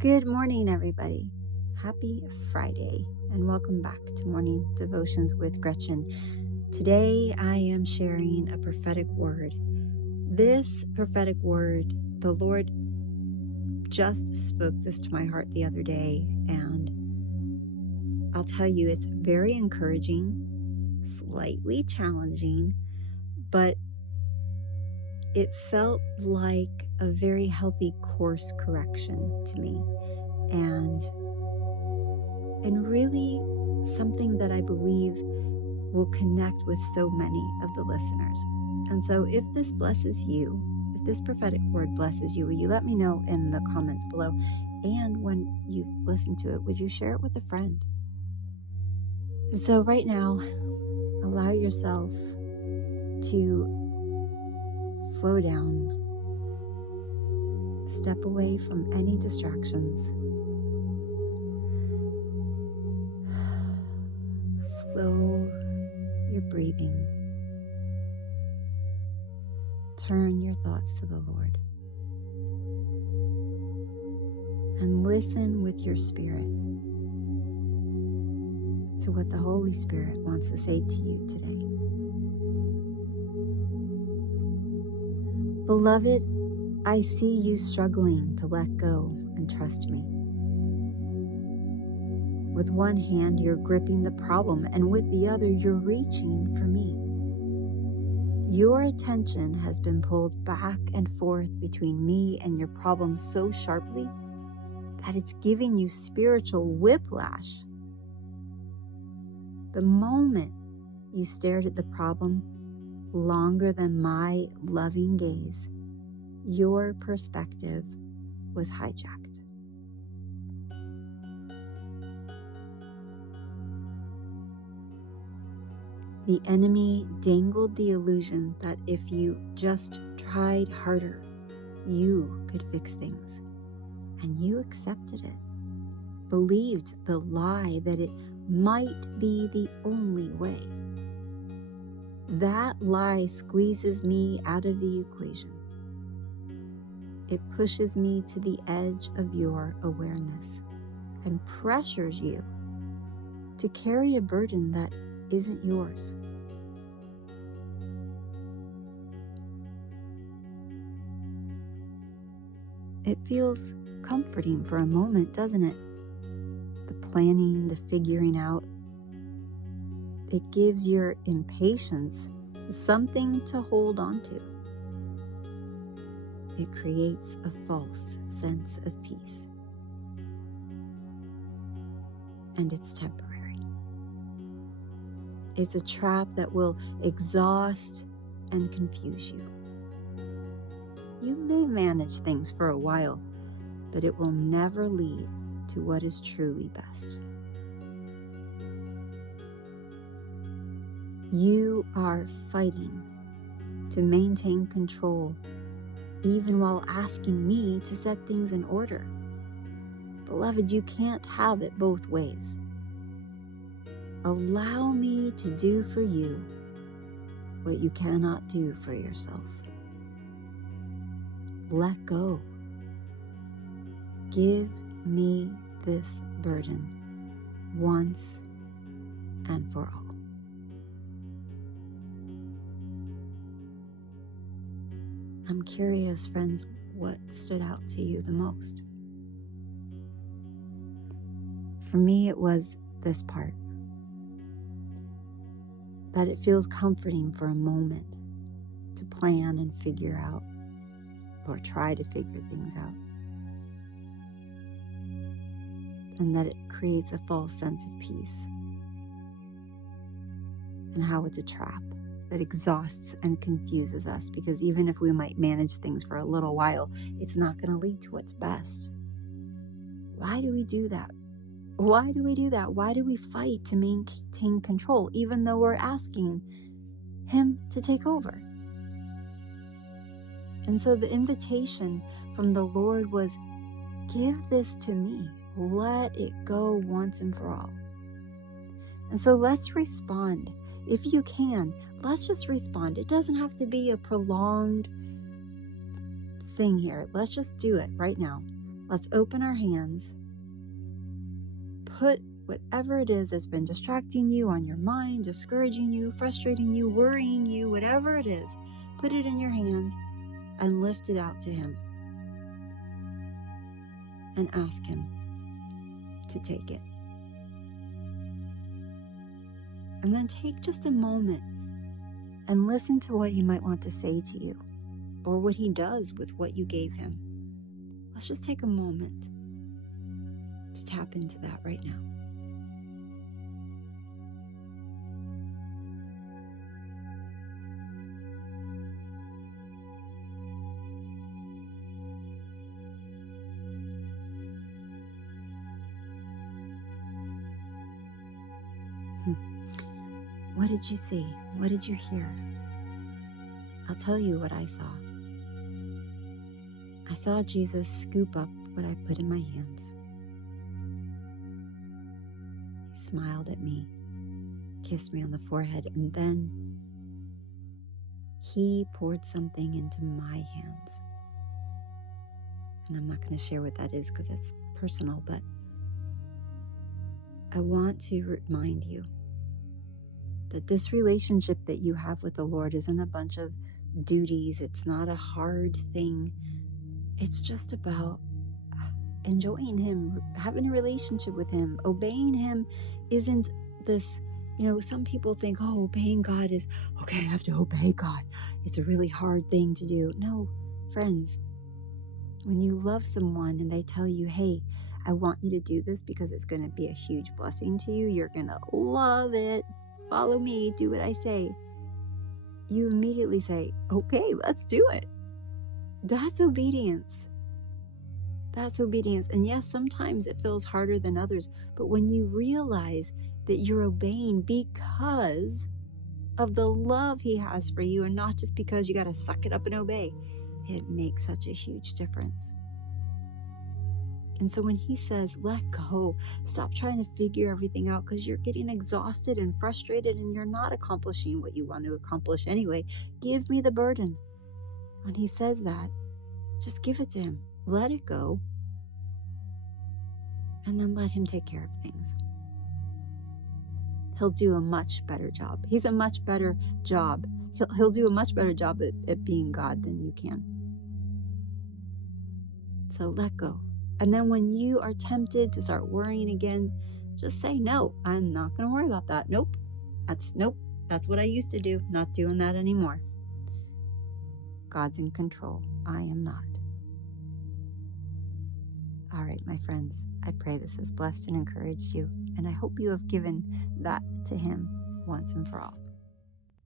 Good morning, everybody. Happy Friday, and welcome back to Morning Devotions with Gretchen. Today, I am sharing a prophetic word. This prophetic word, the Lord just spoke this to my heart the other day, and I'll tell you, it's very encouraging, slightly challenging, but it felt like a very healthy course correction to me. And really something that I believe will connect with so many of the listeners. And so if this blesses you, if this prophetic word blesses you, will you let me know in the comments below? And when you listen to it, would you share it with a friend? And so right now, allow yourself to slow down, step away from any distractions. Slow your breathing. Turn your thoughts to the Lord. And listen with your spirit to what the Holy Spirit wants to say to you today. Beloved, I see you struggling to let go and trust me. With one hand, you're gripping the problem, and with the other, you're reaching for me. Your attention has been pulled back and forth between me and your problem so sharply that it's giving you spiritual whiplash. The moment you stared at the problem longer than my loving gaze, your perspective was hijacked. The enemy dangled the illusion that if you just tried harder, you could fix things. And you accepted it, believed the lie that it might be the only way. That lie squeezes me out of the equation. It pushes me to the edge of your awareness and pressures you to carry a burden that isn't yours. It feels comforting for a moment, doesn't it? The planning, the figuring out. It gives your impatience something to hold on to. It creates a false sense of peace. And it's temporary. It's a trap that will exhaust and confuse you. You may manage things for a while, but it will never lead to what is truly best. You are fighting to maintain control, even while asking me to set things in order. Beloved, you can't have it both ways. Allow me to do for you what you cannot do for yourself. Let go. Give me this burden once and for all. I'm curious, friends, what stood out to you the most? For me, it was this part. That it feels comforting for a moment to plan and figure out, or try to figure things out. And that it creates a false sense of peace. And how it's a trap that exhausts and confuses us, because even if we might manage things for a little while, it's not going to lead to what's best. Why do we do that? Why do we do that? Why do we fight to maintain control, even though we're asking Him to take over? And so the invitation from the Lord was, give this to me. Let it go once and for all. And so let's respond. If you can, let's just respond. It doesn't have to be a prolonged thing here. Let's just do it right now. Let's open our hands. Put whatever it is that's been distracting you on your mind, discouraging you, frustrating you, worrying you, whatever it is, put it in your hands and lift it out to Him. And ask Him to take it. And then take just a moment and listen to what He might want to say to you, or what He does with what you gave Him. Let's just take a moment to tap into that right now. What did you see? What did you hear? I'll tell you what I saw. I saw Jesus scoop up what I put in my hands. He smiled at me, kissed me on the forehead, and then He poured something into my hands. And I'm not going to share what that is because it's personal, but I want to remind you that this relationship that you have with the Lord isn't a bunch of duties. It's not a hard thing. It's just about enjoying Him, having a relationship with Him. Obeying Him isn't this, some people think, oh, obeying God is, okay, I have to obey God. It's a really hard thing to do. No, friends, when you love someone and they tell you, hey, I want you to do this because it's going to be a huge blessing to you, you're going to love it. Follow me, do what I say. You immediately say, okay, let's do it. That's obedience. That's obedience. And yes, sometimes it feels harder than others, but when you realize that you're obeying because of the love He has for you and not just because you got to suck it up and obey, it makes such a huge difference. And so when He says, let go, stop trying to figure everything out because you're getting exhausted and frustrated and you're not accomplishing what you want to accomplish anyway. Give me the burden. When He says that, just give it to Him. Let it go. And then let Him take care of things. He'll do a much better job. He's a much better job. He'll do a much better job at being God than you can. So let go. And then when you are tempted to start worrying again, just say, no, I'm not going to worry about that. Nope. That's what I used to do. Not doing that anymore. God's in control. I am not. All right, my friends, I pray this has blessed and encouraged you. And I hope you have given that to Him once and for all.